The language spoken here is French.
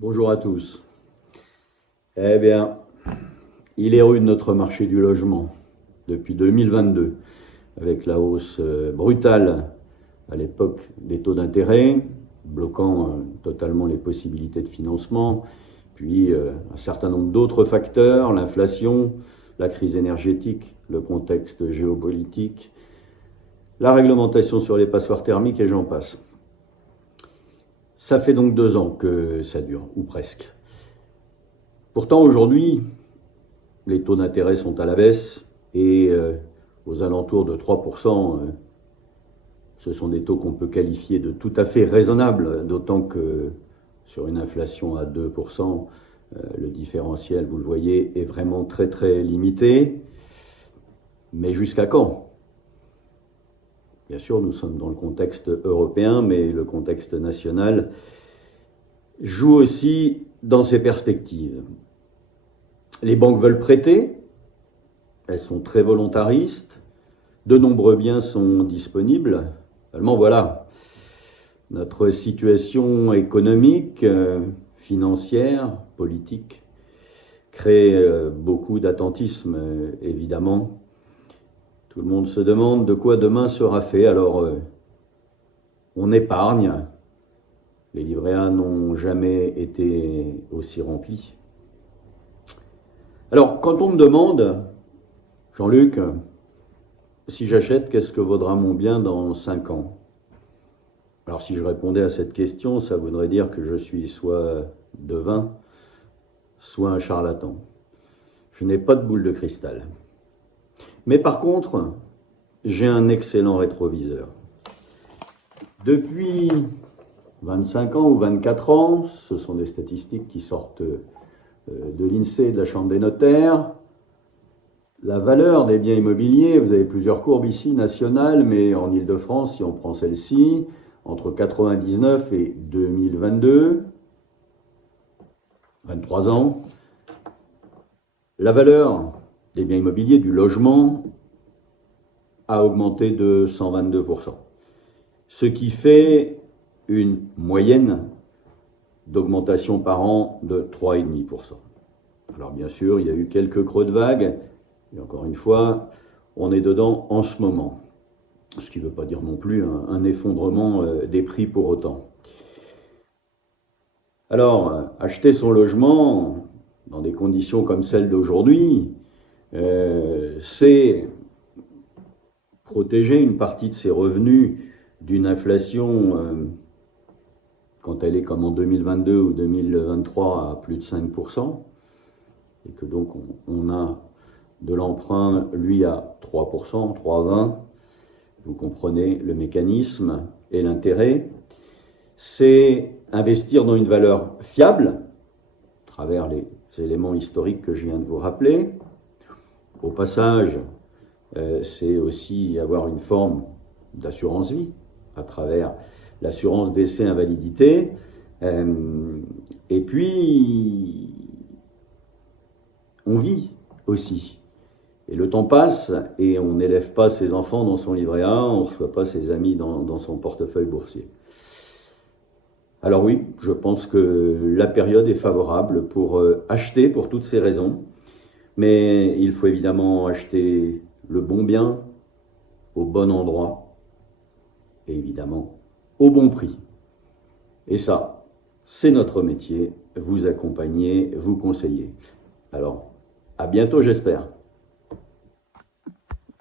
Bonjour à tous. Eh bien, il est rude notre marché du logement depuis 2022, avec la hausse brutale à l'époque des taux d'intérêt, bloquant totalement les possibilités de financement, puis un certain nombre d'autres facteurs, l'inflation, la crise énergétique, le contexte géopolitique, la réglementation sur les passoires thermiques et j'en passe. Ça fait donc 2 ans que ça dure, ou presque. Pourtant, aujourd'hui, les taux d'intérêt sont à la baisse et aux alentours de 3%, ce sont des taux qu'on peut qualifier de tout à fait raisonnables, d'autant que sur une inflation à 2%, le différentiel, vous le voyez, est vraiment très très limité. Mais jusqu'à quand ? Bien sûr, nous sommes dans le contexte européen, mais le contexte national joue aussi dans ces perspectives. Les banques veulent prêter, elles sont très volontaristes, de nombreux biens sont disponibles. Seulement voilà, notre situation économique, financière, politique crée beaucoup d'attentisme, évidemment. Tout le monde se demande de quoi demain sera fait, alors on épargne. Les livrets A n'ont jamais été aussi remplis. Alors, quand on me demande, Jean-Luc, si j'achète, qu'est-ce que vaudra mon bien dans 5 ans ? Alors, si je répondais à cette question, ça voudrait dire que je suis soit devin, soit un charlatan. Je n'ai pas de boule de cristal. Mais par contre, j'ai un excellent rétroviseur. Depuis 25 ans ou 24 ans, ce sont des statistiques qui sortent de l'INSEE et de la Chambre des notaires, la valeur des biens immobiliers, vous avez plusieurs courbes ici, nationales, mais en Ile-de-France, si on prend celle-ci, entre 1999 et 2022, 23 ans, la valeur des biens immobiliers, du logement, a augmenté de 122%. Ce qui fait une moyenne d'augmentation par an de 3,5%. Alors bien sûr, il y a eu quelques creux de vague, et encore une fois, on est dedans en ce moment. Ce qui ne veut pas dire non plus un effondrement des prix pour autant. Alors, acheter son logement dans des conditions comme celles d'aujourd'hui, c'est protéger une partie de ses revenus d'une inflation quand elle est comme en 2022 ou 2023 à plus de 5%, et que donc on a de l'emprunt, lui, à 3%, 3,20%, vous comprenez le mécanisme et l'intérêt, c'est investir dans une valeur fiable, à travers les éléments historiques que je viens de vous rappeler. Au passage, c'est aussi avoir une forme d'assurance vie, à travers l'assurance décès invalidité. Et puis, on vit aussi. Et le temps passe et on n'élève pas ses enfants dans son livret A, on ne reçoit pas ses amis dans son portefeuille boursier. Alors oui, je pense que la période est favorable pour acheter pour toutes ces raisons. Mais il faut évidemment acheter le bon bien au bon endroit et évidemment au bon prix. Et ça, c'est notre métier, vous accompagner, vous conseiller. Alors, à bientôt j'espère.